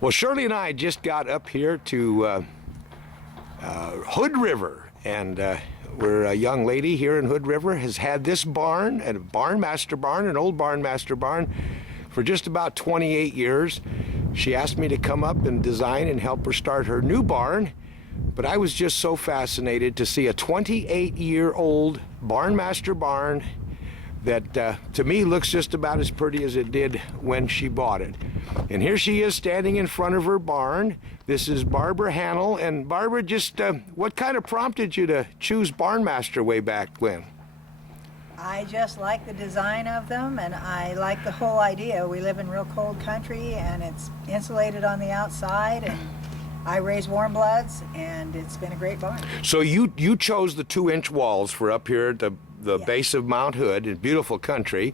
Well, Shirley and I just got up here to Hood River, and we're a young lady here in Hood River, has had this barn, a Barnmaster barn, an old Barnmaster barn, for just about 28 years. She asked me to come up and design and help her start her new barn, but I was just so fascinated to see a 28-year-old Barnmaster barn that to me looks just about as pretty as it did when she bought it. And here she is standing in front of her barn. This is Barbara Hanel. And Barbara, just what kind of prompted you to choose Barnmaster way back when? I just like the design of them, and I like the whole idea. We live in real cold country, and it's insulated on the outside, and I raise warm bloods, and it's been a great barn. So you chose the 2-inch walls for up here at the base of Mount Hood in beautiful country,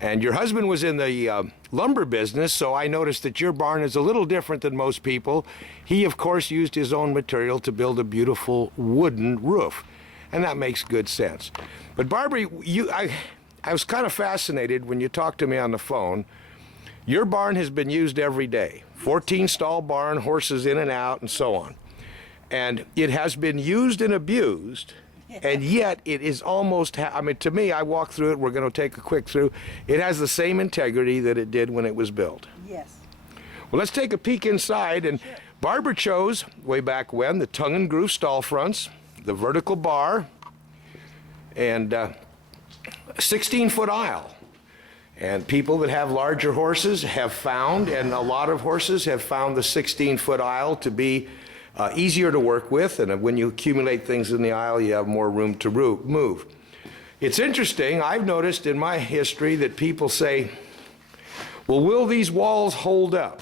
and your husband was in the lumber business, so I noticed that your barn is a little different than most people. He, of course, used his own material to build a beautiful wooden roof, and that makes good sense. But Barbara, I was kind of fascinated when you talked to me on the phone. Your barn has been used every day, 14-stall barn, horses in and out, and so on. And it has been used and abused, and yet it is almost, I mean, to me, I walk through it, we're going to take a quick through. It has the same integrity that it did when it was built. Yes. Well, let's take a peek inside, and sure. Barbara chose, way back when, the tongue and groove stall fronts, the vertical bar, and a 16-foot aisle. And people that have larger horses have found, and a lot of horses have found the 16-foot aisle to be easier to work with, and when you accumulate things in the aisle, you have more room to move. It's interesting, I've noticed in my history that people say, well, will these walls hold up?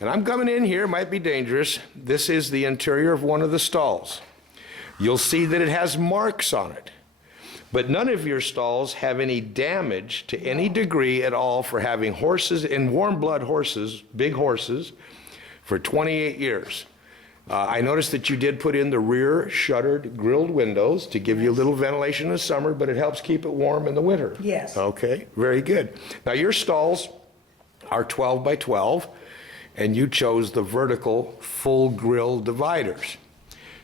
And I'm coming in here, it might be dangerous. This is the interior of one of the stalls. You'll see that it has marks on it. But none of your stalls have any damage to any degree at all for having horses, and warm blood horses, big horses, for 28 years. I noticed that you did put in the rear shuttered grilled windows to give you a little ventilation in the summer, but it helps keep it warm in the winter. Yes. Okay, very good. Now your stalls are 12 by 12, and you chose the vertical full grill dividers.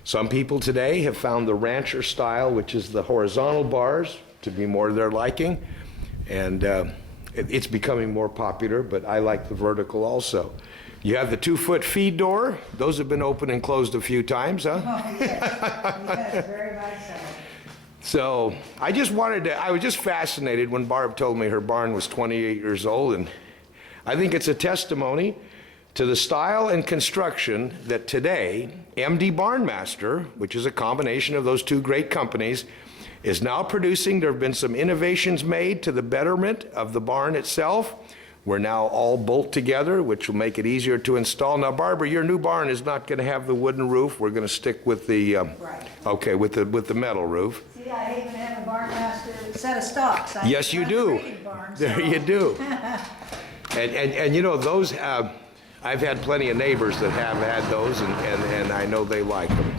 Some people today have found the rancher style, which is the horizontal bars, to be more to their liking, and it's becoming more popular, but I like the vertical also. You have the 2-foot feed door. Those have been opened and closed a few times, huh? Oh, yes. Yes, very much So so. I was just fascinated when Barb told me her barn was 28 years old, and I think it's a testimony to the style and construction that today MDBarnmaster, which is a combination of those two great companies, is now producing. There have been some innovations made to the betterment of the barn itself. We're now all bolt together, which will make it easier to install. Now, Barbara, your new barn is not going to have the wooden roof. We're going to stick with the right. Okay, with the metal roof. See, I even have a Barnmaster set of stocks. Yes, you do. There you do. and you know those. I've had plenty of neighbors that have had those, and I know they like them.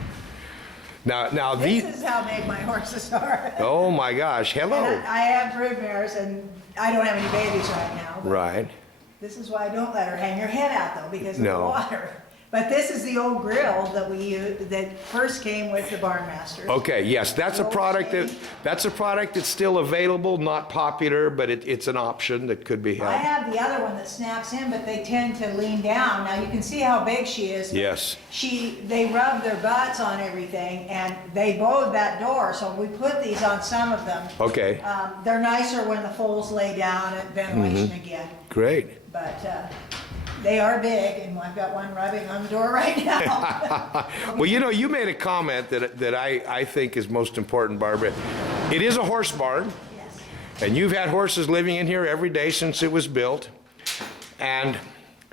Now this is how big my horses are. Oh my gosh! Hello. And I have brood mares, and I don't have any babies right now. Right. This is why I don't let her hang her head out, though, because of the water. But this is the old grill that we used that first came with the Barnmaster. Okay, yes, that's a product that's still available, not popular, but it's an option that could be had. I have the other one that snaps in, but they tend to lean down. Now you can see how big she is. Yes. They rub their butts on everything, and they bowed that door, so we put these on some of them. Okay. They're nicer when the foals lay down at ventilation again. Great. But they are big, and I've got one rubbing on the door right now. Well, you know, you made a comment that I think is most important, Barbara. It is a horse barn, yes. And you've had horses living in here every day since it was built, and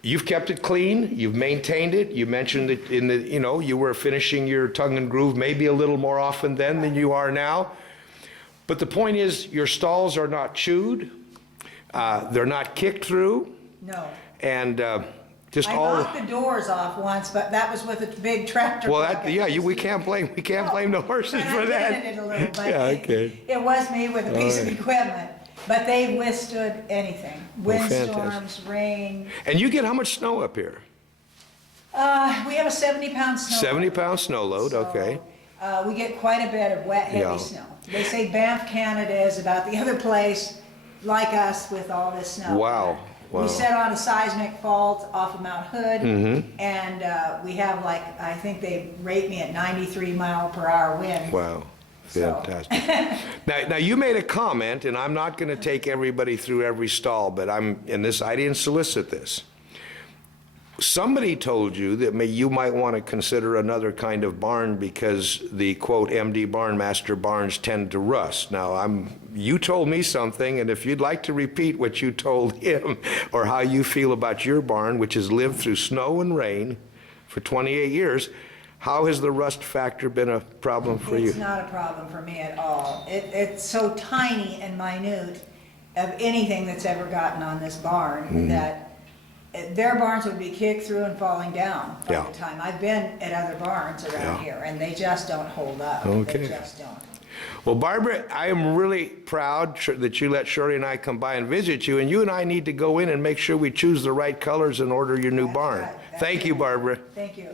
you've kept it clean, you've maintained it. You mentioned that you were finishing your tongue and groove maybe a little more often then than you are now. But the point is, your stalls are not chewed, they're not kicked through. No. And I knocked the doors off once, but that was with a big tractor. Well, we can't blame the horses for that. It a little, but yeah, okay. It was me with a piece of equipment, but they withstood anything. Windstorms, rain. And you get how much snow up here? We have a 70-pound snow. 70-pound snow load, So, okay. we get quite a bit of wet, heavy Yeah. snow. They say Banff, Canada is about the other place like us with all this snow. Wow, wow. We set on a seismic fault off of Mount Hood, Mm-hmm. and we have like, I think they rate me at 93-mile-per-hour wind. Wow, So- fantastic. Now, you made a comment, and I'm not gonna take everybody through every stall, but I didn't solicit this. Somebody told you that you might want to consider another kind of barn because the quote MDBarnmaster barns tend to rust. Now, you told me something, and if you'd like to repeat what you told him or how you feel about your barn, which has lived through snow and rain for 28 years, how has the rust factor been a problem for you? It's not a problem for me at all. It's so tiny and minute of anything that's ever gotten on this barn Mm-hmm. that their barns would be kicked through and falling down by Yeah. the time. I've been at other barns around Yeah. here, and they just don't hold up. Okay. They just don't. Well, Barbara, I am really proud that you let Shirley and I come by and visit you, and you and I need to go in and make sure we choose the right colors and order your new That's barn. right. That's Thank you, right. Barbara. Thank you.